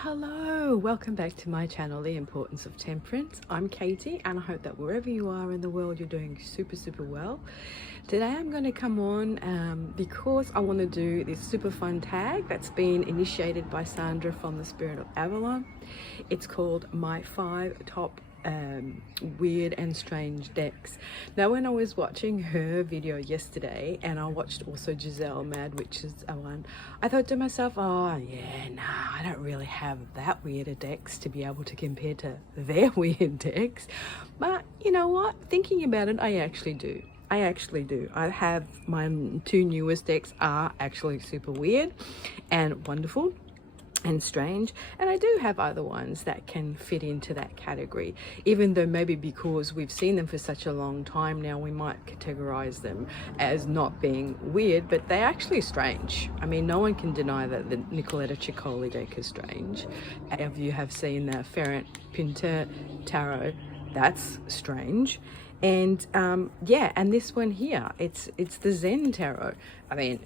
Hello, welcome back to my channel, The Importance of Temperance. I'm Katie and I hope that wherever you are in the world you're doing super well. Today I'm going to come on because I want to do this super fun tag that's been initiated by Sandra from the Spirit of Avalon. It's called My 5 Top Weird and Strange Decks. Now when I was watching her video yesterday, and I watched also Giselle Mad Witch's one, I thought to myself, oh yeah, nah, I don't really have that weirder decks to be able to compare to their weird decks. But you know what, thinking about it, I actually do. I have my two newest decks are actually super weird and wonderful and strange, and I do have other ones that can fit into that category, even though maybe because we've seen them for such a long time now we might categorize them as not being weird, but they're actually strange. I mean, no one can deny that the Nicoletta Ceccoli deck is strange. If you have seen the Ferenc Pinter Tarot, that's strange. And yeah, and this one here, it's the Zen Tarot. I mean,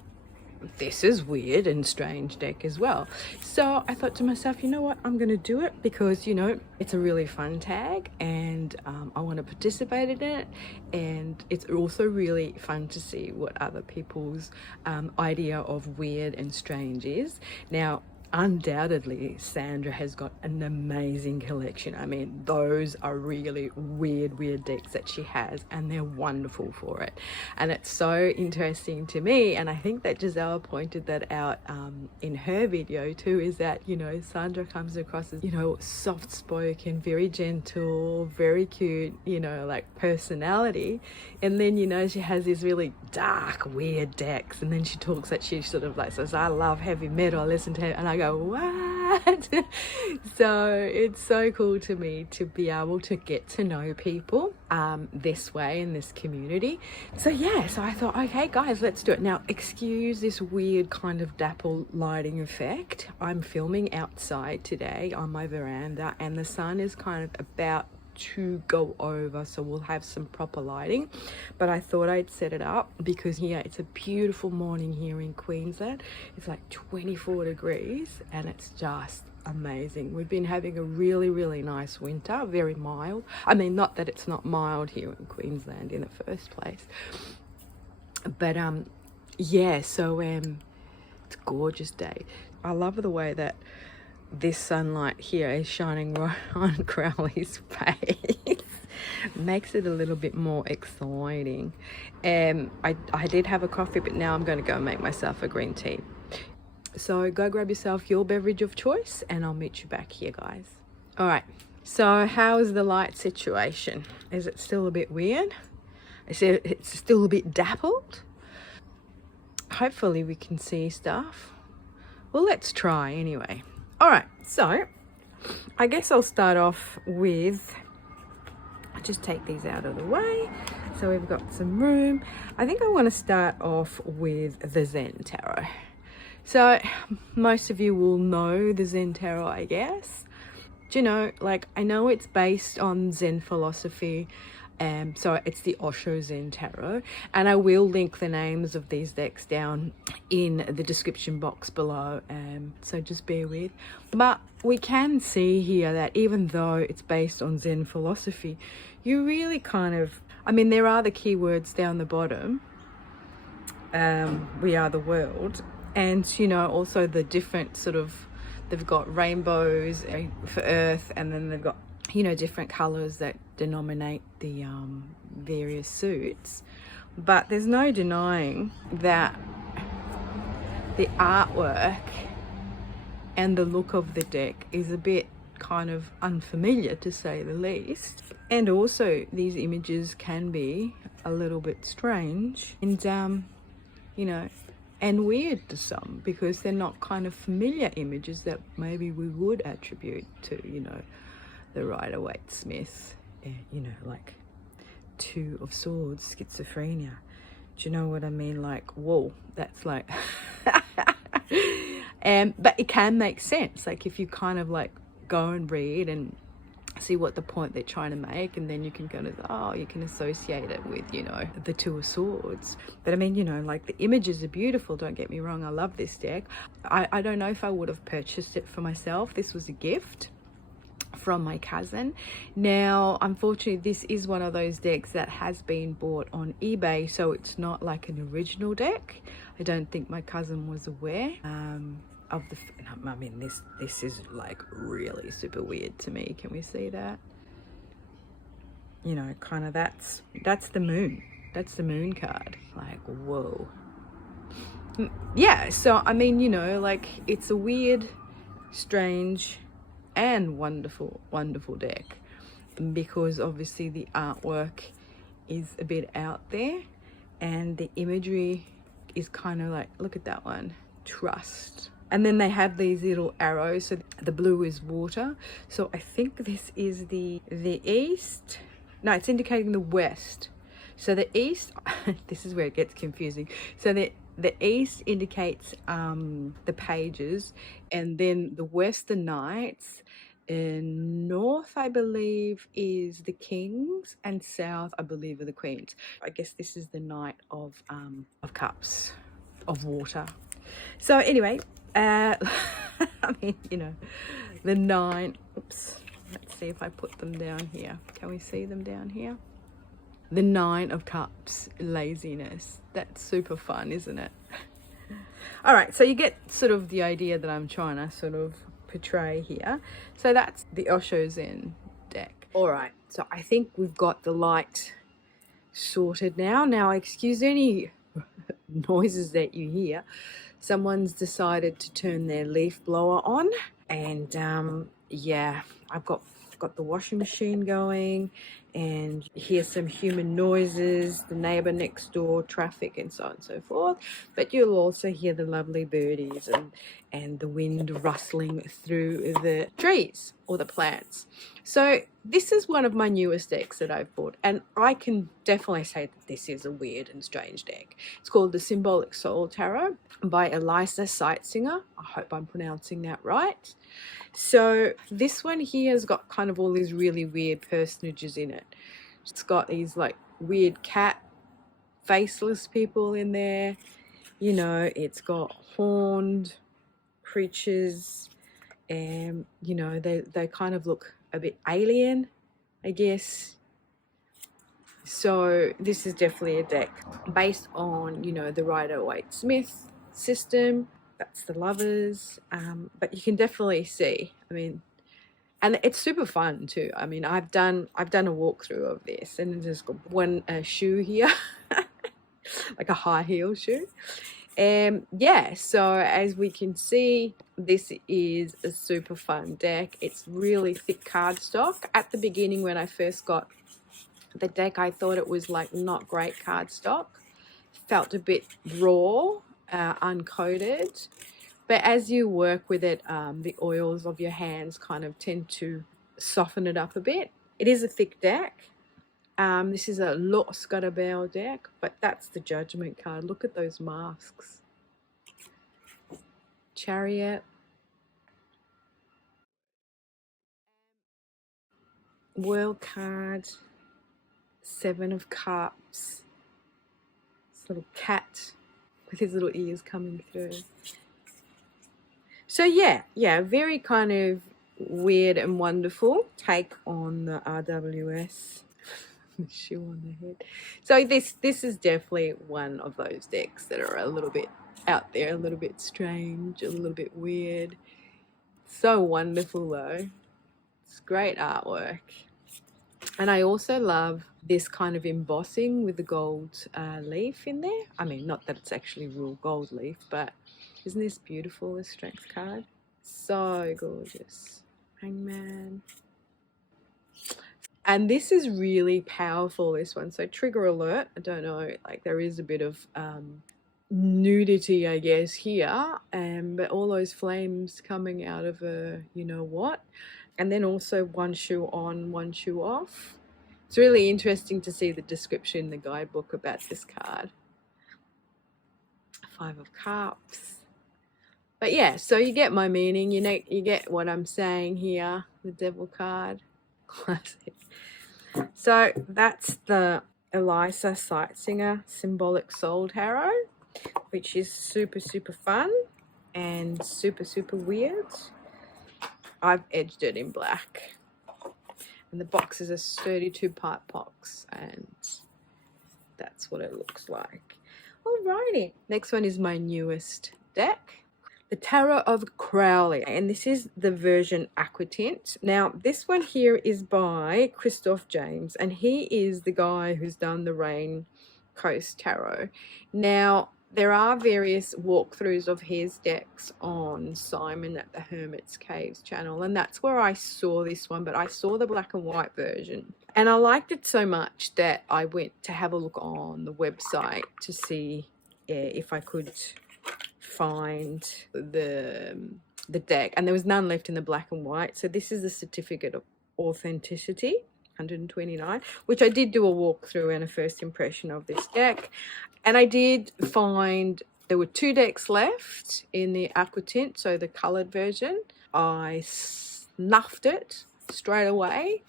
this is weird and strange deck as well. So I thought to myself, you know what, I'm gonna do it because, you know, it's a really fun tag and I want to participate in it, and it's also really fun to see what other people's idea of weird and strange is. Now undoubtedly Sandra has got an amazing collection. I mean, those are really weird decks that she has, and they're wonderful for it. And it's so interesting to me, and I think that Giselle pointed that out in her video too, is that, you know, Sandra comes across as, you know, soft spoken, very gentle, very cute, you know, like personality, and then, you know, she has these really dark weird decks, and then she talks that she sort of like says, I love heavy metal, I listen to it, and I go, what? So it's so cool to me to be able to get to know people this way in this community. So yeah, so I thought, okay guys, let's do it. Now excuse this weird kind of dapple lighting effect. I'm filming outside today on my veranda and the sun is kind of about to go over, so we'll have some proper lighting, but I thought I'd set it up because here it's a beautiful morning here in Queensland. It's like 24 degrees and it's just amazing. We've been having a really nice winter, very mild. I mean, not that it's not mild here in Queensland in the first place, but yeah, so it's a gorgeous day. I love the way that this sunlight here is shining right on Crowley's face. Makes it a little bit more exciting. I did have a coffee, but now I'm going to go and make myself a green tea. So go grab yourself your beverage of choice and I'll meet you back here, guys. All right, so how is the light situation? Is it still a bit weird? Is it's still a bit dappled? Hopefully we can see stuff. Well, let's try anyway. All right, so I guess I'll start off with, I'll just take these out of the way so we've got some room. I think I want to start off with the Zen Tarot. So most of you will know the Zen Tarot, I guess. Do you know, like, I know it's based on Zen philosophy. So it's the Osho Zen Tarot, and I will link the names of these decks down in the description box below, so just bear with. But we can see here that even though it's based on Zen philosophy, you really kind of, I mean, there are the keywords down the bottom, we are the world, and, you know, also the different sort of, they've got rainbows for earth, and then they've got, you know, different colors that denominate the various suits. But there's no denying that the artwork and the look of the deck is a bit kind of unfamiliar, to say the least. And also these images can be a little bit strange and you know, and weird to some, because they're not kind of familiar images that maybe we would attribute to, you know, the Rider-Waite Smith, you know, like Two of Swords, schizophrenia. Do you know what I mean? Like, whoa, that's like, but it can make sense. Like if you kind of like go and read and see what the point they're trying to make, and then you can kind of, oh, you can associate it with, you know, the Two of Swords. But I mean, you know, like the images are beautiful, don't get me wrong, I love this deck. I don't know if I would have purchased it for myself. This was a gift from my cousin. Now unfortunately this is one of those decks that has been bought on eBay, so it's not like an original deck. I don't think my cousin was aware of the, I mean, this is like really super weird to me. Can we see that? You know, kind of, that's the moon. That's the moon card. Like, whoa. Yeah, so I mean, you know, like it's a weird, strange and wonderful deck, because obviously the artwork is a bit out there and the imagery is kind of like, look at that one, trust. And then they have these little arrows, so the blue is water. So I think this is the east. No, it's indicating the west. So the east, this is where it gets confusing. So the east indicates the pages, and then the west, the knights, and north, I believe, is the kings, and south, I believe, are the queens. I guess this is the Knight of Cups, of water. So anyway, I mean, you know, the 9, oops, let's see if I put them down here. Can we see them down here? The 9 of Cups, laziness. That's super fun, isn't it? All right, so you get sort of the idea that I'm trying to sort of portray here. So that's the Osho Zen deck. All right, so I think we've got the light sorted now. Now, excuse any noises that you hear. Someone's decided to turn their leaf blower on, and yeah, I've got the washing machine going, and hear some human noises, the neighbor next door, traffic, and so on and so forth. But you'll also hear the lovely birdies and the wind rustling through the trees or the plants. So this is one of my newest decks that I've bought, and I can definitely say that this is a weird and strange deck. It's called the Symbolic Tarot by Elisa Seitzinger. I hope I'm pronouncing that right. So this one here has got kind of all these really weird personages in it. It's got these like weird cat faceless people in there. You know, it's got horned creatures, and you know, they kind of look a bit alien, I guess. So this is definitely a deck based on, you know, the Rider-Waite-Smith system. That's the Lovers, but you can definitely see, I mean, and it's super fun too. I mean, I've done a walkthrough of this, and there's got one shoe here, like a high heel shoe. Yeah, so as we can see, this is a super fun deck. It's really thick cardstock. At the beginning, when I first got the deck, I thought it was like not great cardstock. Felt a bit raw, uncoated. But as you work with it, the oils of your hands kind of tend to soften it up a bit. It is a thick deck. This is a Scarabeo deck, but that's the Judgment card. Look at those masks. Chariot. World card. 7 of Cups. This little cat with his little ears coming through. So yeah, very kind of weird and wonderful take on the RWS. Shoe on the head. So this is definitely one of those decks that are a little bit out there, a little bit strange, a little bit weird. So wonderful though. It's great artwork. And I also love this kind of embossing with the gold leaf in there. I mean, not that it's actually real gold leaf, but isn't this beautiful, this Strength card? So gorgeous. Hangman. And this is really powerful, this one. So trigger alert. I don't know, like there is a bit of nudity, I guess, here. But all those flames coming out of a you know what. And then also one shoe on, one shoe off. It's really interesting to see the description in the guidebook about this card. 5 of Cups. But yeah, so you get my meaning. You know, you get what I'm saying here. The Devil card. Classic. So that's the Elisa Seitzinger Symbolic Soul Tarot, which is super, super fun and super, super weird. I've edged it in black. And the box is a 32-part box, and that's what it looks like. Alrighty, next one is my newest deck, the Tarot of Crowley, and this is the version Aquatint. Now, this one here is by Christoph James, and he is the guy who's done the Rain Coast Tarot. Now, there are various walkthroughs of his decks on Simon at the Hermit's Caves channel, and that's where I saw this one, but I saw the black and white version. And I liked it so much that I went to have a look on the website to see if I could find the deck, and there was none left in the black and white. So this is the certificate of authenticity, 129, which I did do a walkthrough and a first impression of this deck. And I did find there were 2 decks left in the Aquatint, so the coloured version. I snuffed it straight away.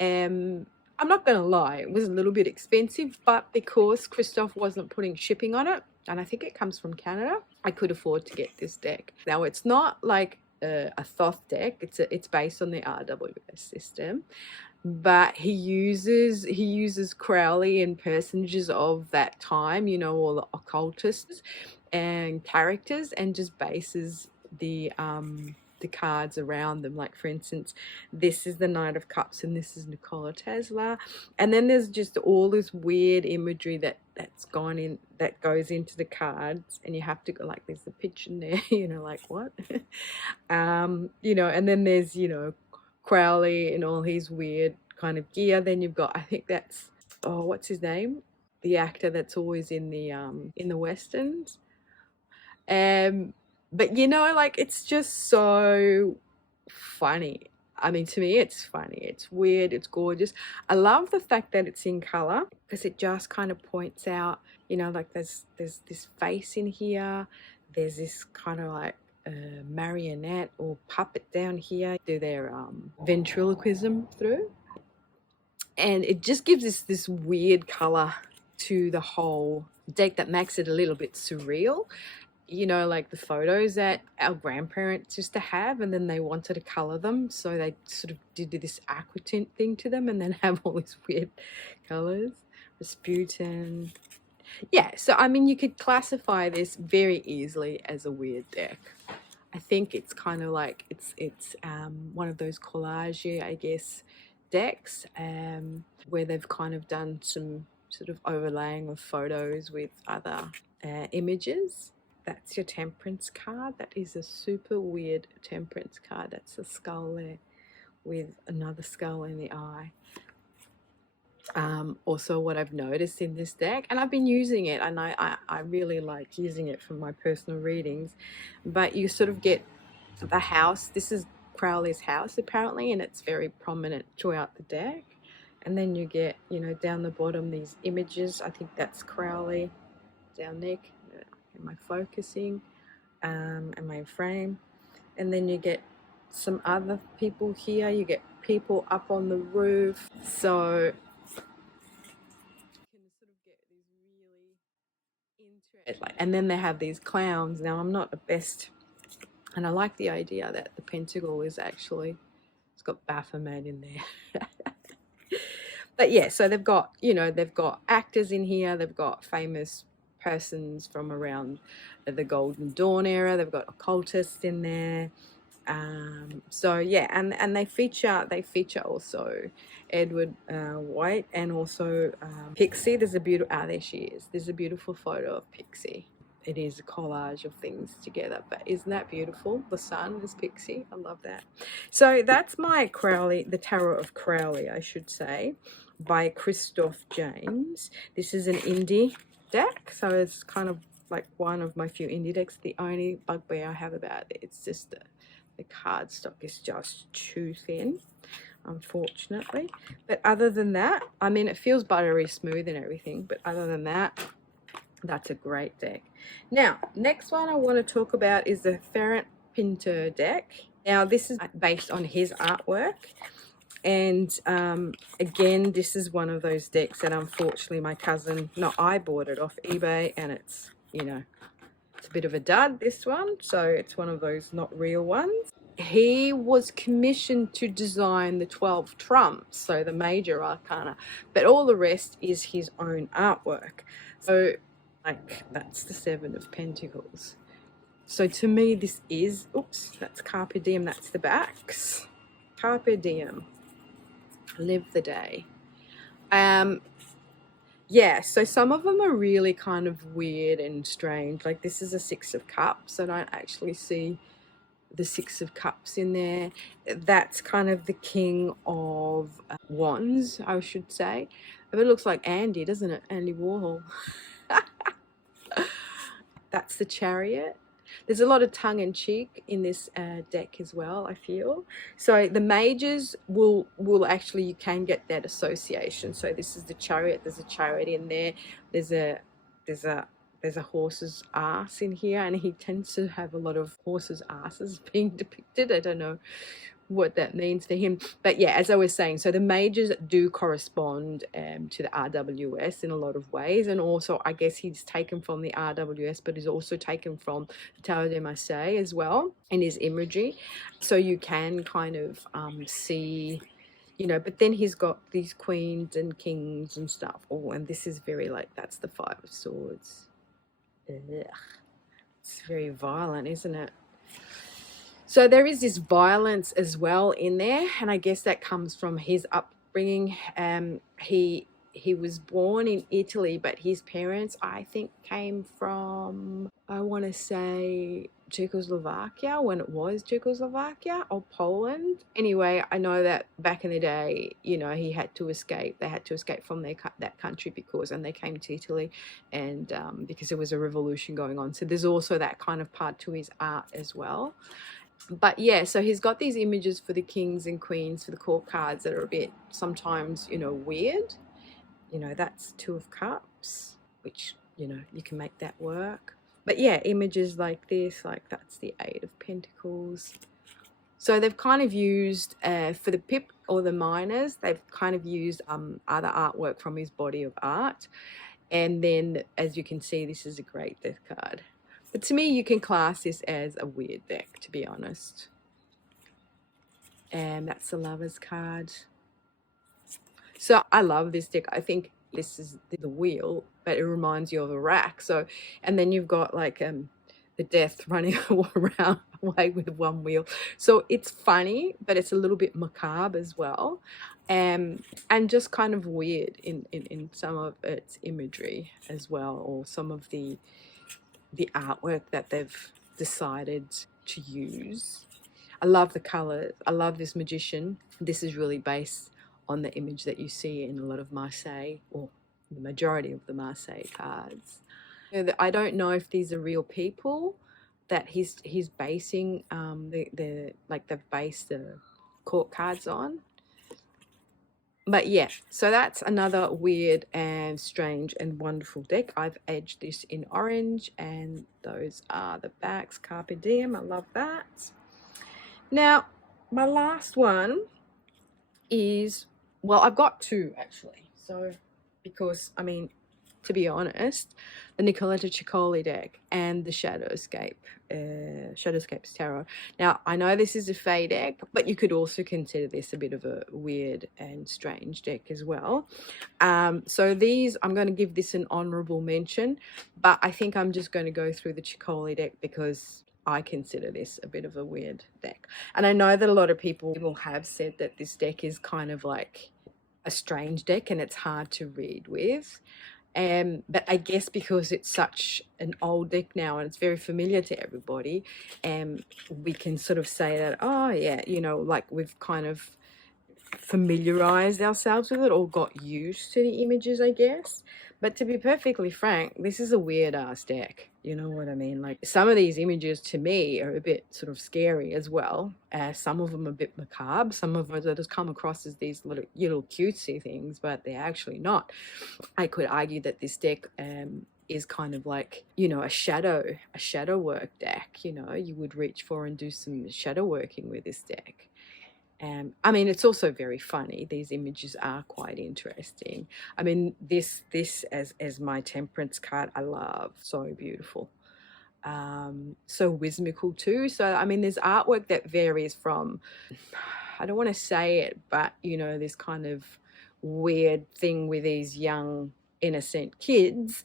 I'm not going to lie, it was a little bit expensive, but because Christoph wasn't putting shipping on it, and I think it comes from Canada, I could afford to get this deck. Now, it's not like a Thoth deck. It's based on the RWS system, but he uses Crowley and personages of that time, you know, all the occultists and characters, and just bases the cards around them. Like, for instance, this is the Knight of Cups and this is Nicoletta, and then there's just all this weird imagery that's gone in, that goes into the cards, and you have to go, like, there's the picture in there, you know, like, what? You know, and then there's, you know, Crowley and all his weird kind of gear. Then you've got, I think that's, oh, what's his name, the actor that's always in the westerns. But, you know, like, it's just so funny. I mean, to me, it's funny. It's weird. It's gorgeous. I love the fact that it's in color, because it just kind of points out, you know, like there's this face in here. There's this kind of like marionette or puppet down here. Do their ventriloquism through. And it just gives this weird color to the whole deck that makes it a little bit surreal. You know, like the photos that our grandparents used to have, and then they wanted to color them, so they sort of did this aquatint thing to them, and then have all these weird colors. Rasputin. Yeah, so I mean, you could classify this very easily as a weird deck. I think it's kind of like it's one of those collage, I guess, decks where they've kind of done some sort of overlaying of photos with other images. That's your Temperance card. That is a super weird Temperance card. That's a skull there with another skull in the eye. Also, what I've noticed in this deck, and I've been using it, and I really like using it for my personal readings, but you sort of get the house. This is Crowley's house, apparently, and it's very prominent throughout the deck. And then you get, you know, down the bottom, these images. I think that's Crowley down there. Am I focusing? Am I in frame? And then you get some other people here. You get people up on the roof. So you can sort of get these really interesting. And then they have these clowns. Now, I'm not the best, and I like the idea that the pentacle is actually, it's got Baphomet in there. But yeah, so they've got, you know, they've got actors in here. They've got famous persons from around the Golden Dawn era. They've got occultists in there. So yeah, and they feature also Edward White, and also Pixie. There's a beautiful, there she is. There's a beautiful photo of Pixie. It is a collage of things together, but isn't that beautiful? The sun is Pixie. I love that. So that's my Crowley, the Tarot of Crowley, I should say, by Christoph James. This is an indie deck, so it's kind of like one of my few indie decks. The only bugbear I have about it, it's just the cardstock is just too thin, unfortunately. But other than that, I mean, it feels buttery smooth and everything, but other than that, that's a great deck. Now, next one I want to talk about is the Ferenc Pinter deck. Now, this is based on his artwork, And again, this is one of those decks that unfortunately my cousin, no, I bought it off eBay, and it's, you know, it's a bit of a dud, this one. So it's one of those not real ones. He was commissioned to design the 12 trumps, so the major arcana, but all the rest is his own artwork. So like, that's the 7 of Pentacles. So to me, this is, oops, that's Carpe Diem, that's the backs. Carpe Diem, live the day. Yeah, so some of them are really kind of weird and strange. Like this is a 6 of Cups. I don't actually see the 6 of Cups in there. That's kind of the King of Wands, I should say. But it looks like Andy, doesn't it? Andy Warhol. That's the Chariot. There's a lot of tongue-in-cheek in this deck as well, I feel. So the majors will actually, you can get that association. So this is the Chariot. There's a chariot in there. There's a horse's ass in here, and he tends to have a lot of horses' asses being depicted. I don't know what that means for him, but yeah, as I was saying, so the majors do correspond to the RWS in a lot of ways, and also I guess he's taken from the RWS, but he's also taken from the Tarot de Marseille as well in his imagery. So you can kind of see, you know, but then he's got these queens and kings and stuff. Oh, and this is very like, that's the 5 of Swords. Ugh. It's very violent, isn't it? So there is this violence as well in there, and I guess that comes from his upbringing. He was born in Italy, but his parents, I think, came from, I want to say, Czechoslovakia, when it was Czechoslovakia, or Poland. Anyway, I know that back in the day, you know, he had to escape. They had to escape from that country and they came to Italy, and because there was a revolution going on. So there's also that kind of part to his art as well. But yeah, so he's got these images for the kings and queens, for the court cards, that are a bit sometimes, you know, weird. You know, that's 2 of Cups, which, you know, you can make that work. But yeah, images like this, like that's the 8 of Pentacles. So they've kind of used, for the pip or the minors, they've kind of used other artwork from his body of art. And then, as you can see, this is a great death card. But to me, you can class this as a weird deck, to be honest. And that's the Lover's card. So I love this deck. I think this is the wheel, but it reminds you of a rack. So, and then you've got like the death running around away with one wheel. So it's funny, but it's a little bit macabre as well. And just kind of weird in some of its imagery as well, or some of the artwork that they've decided to use. I love the colors. I love this magician. This is really based on the image that you see in a lot of Marseille, or the majority of the Marseille cards. I don't know if these are real people that he's basing they've based the court cards on. But yeah, so that's another weird and strange and wonderful deck. I've edged this in orange, and those are the backs. Carpe Diem, I love that. Now, my last one is, well, I've got 2 actually. So, because, I mean, to be honest, the Nicoletta Ceccoli deck and the Shadowscapes Tarot. Now, I know this is a Fae deck, but you could also consider this a bit of a weird and strange deck as well. So these, I'm going to give this an honourable mention, but I think I'm just going to go through the Ceccoli deck because I consider this a bit of a weird deck. And I know that a lot of people have said that this deck is kind of like a strange deck and it's hard to read with. But I guess because it's such an old deck now and it's very familiar to everybody, we can sort of say that, oh yeah, you know, like we've kind of familiarized ourselves with it or got used to the images, I guess. But to be perfectly frank, this is a weird ass deck. You know what I mean? Like, some of these images to me are a bit sort of scary as well. Some of them are a bit macabre. Some of them just come across as these little cutesy things, but they're actually not. I could argue that this deck is kind of like, you know, a shadow work deck. You know, you would reach for and do some shadow working with this deck. I mean, it's also very funny. These images are quite interesting. I mean, this as my temperance card, I love. So beautiful. So whimsical too. So I mean, there's artwork that varies from, I don't want to say it, but you know, this kind of weird thing with these young innocent kids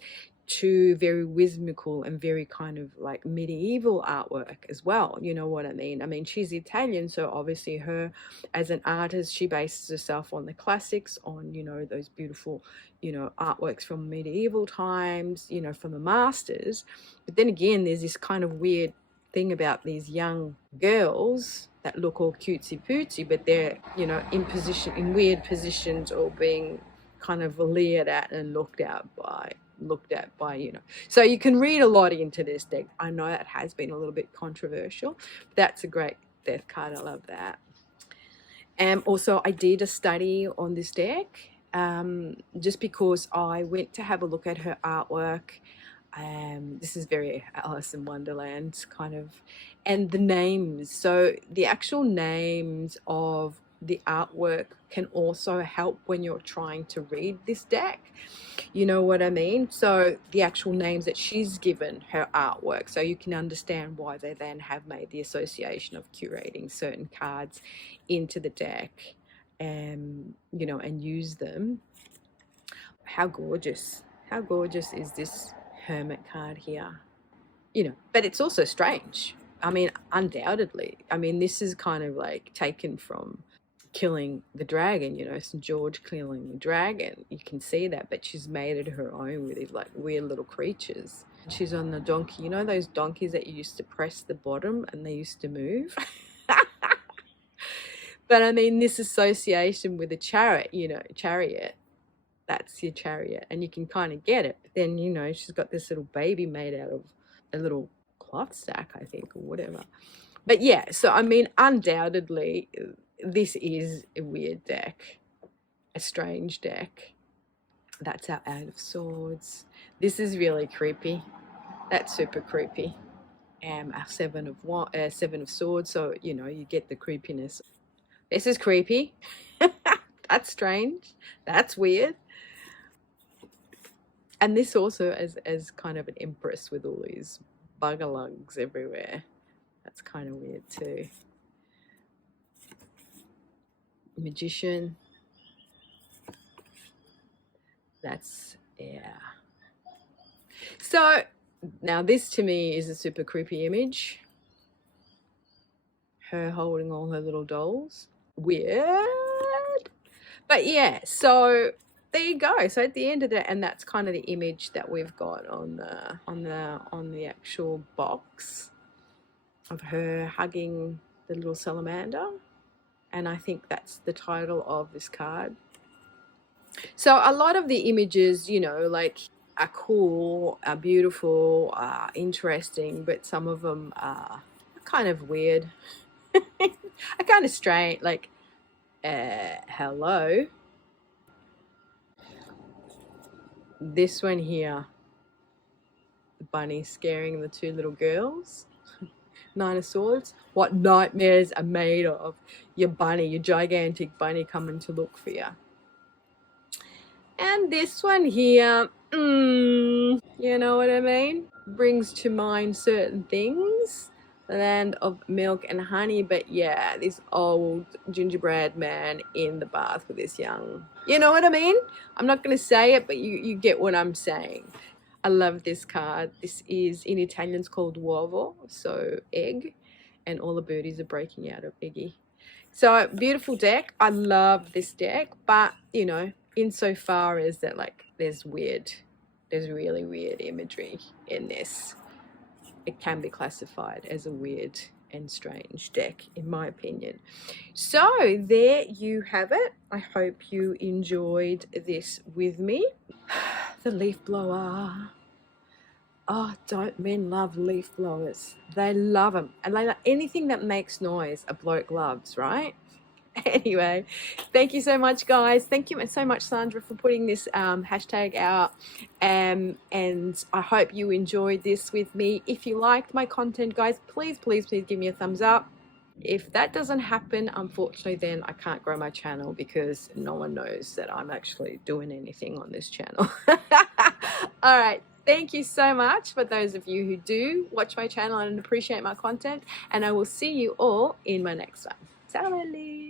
to very whimsical and very kind of like medieval artwork as well. You know what I mean? I mean, she's Italian, so obviously her as an artist, she bases herself on the classics, on, you know, those beautiful, you know, artworks from medieval times, you know, from the masters. But then again, there's this kind of weird thing about these young girls that look all cutesy pootsy, but they're, you know, in weird positions, or being kind of leered at and looked at by, you know. So you can read a lot into this deck. I know that has been a little bit controversial, but that's a great death card. I love that. And also I did a study on this deck, just because I went to have a look at her artwork. This is very Alice in Wonderland kind of, and the names. So the actual names of the artwork can also help when you're trying to read this deck. You know what I mean? So the actual names that she's given her artwork, so you can understand why they then have made the association of curating certain cards into the deck, you know, and use them. How gorgeous is this Hermit card here? You know, but it's also strange. I mean, undoubtedly, I mean, this is kind of like taken from killing the dragon, you know, St. George killing the dragon. You can see that, but she's made it her own with these like weird little creatures. She's on the donkey, you know, those donkeys that you used to press the bottom and they used to move. But I mean, this association with a chariot, you know, chariot, that's your chariot, and you can kind of get it. But then, you know, she's got this little baby made out of a little cloth stack, I think, or whatever. But yeah, so I mean, undoubtedly, this is a weird deck, a strange deck. That's our Eight of Swords. This is really creepy. That's super creepy. Our Seven of Swords. So you know, you get the creepiness. This is creepy. That's strange. That's weird. And this also as kind of an empress with all these buggerlugs everywhere. That's kind of weird too. Magician. That's, yeah. So now this to me is a super creepy image. Her holding all her little dolls. Weird. But yeah, so there you go. So at the end of that, and that's kind of the image that we've got on the actual box of her hugging the little salamander. And I think that's the title of this card. So a lot of the images, you know, like are cool, are beautiful, are interesting, but some of them are kind of weird. Are kind of strange, like hello. This one here, the bunny scaring the two little girls. Nine of Swords. What nightmares are made of? Your bunny, your gigantic bunny coming to look for you. And this one here, you know what I mean? Brings to mind certain things. The land of milk and honey, but yeah, this old gingerbread man in the bath with this young, you know what I mean? I'm not going to say it, but you get what I'm saying. I love this card. This is, in Italian, it's called uovo, so egg, and all the birdies are breaking out of eggy. So beautiful deck. I love this deck, but you know, insofar as that, like, there's really weird imagery in this. It can be classified as a weird and strange deck, in my opinion. So there you have it. I hope you enjoyed this with me. The leaf blower. Oh, don't men love leaf blowers? They love them. And they love anything that makes noise, a bloke loves, right? Anyway, thank you so much, guys. Thank you so much, Sandra, for putting this hashtag out. And I hope you enjoyed this with me. If you liked my content, guys, please give me a thumbs up. If that doesn't happen, unfortunately, then I can't grow my channel because no one knows that I'm actually doing anything on this channel. All right. Thank you so much for those of you who do watch my channel and appreciate my content. And I will see you all in my next one. Ciao, Ellie.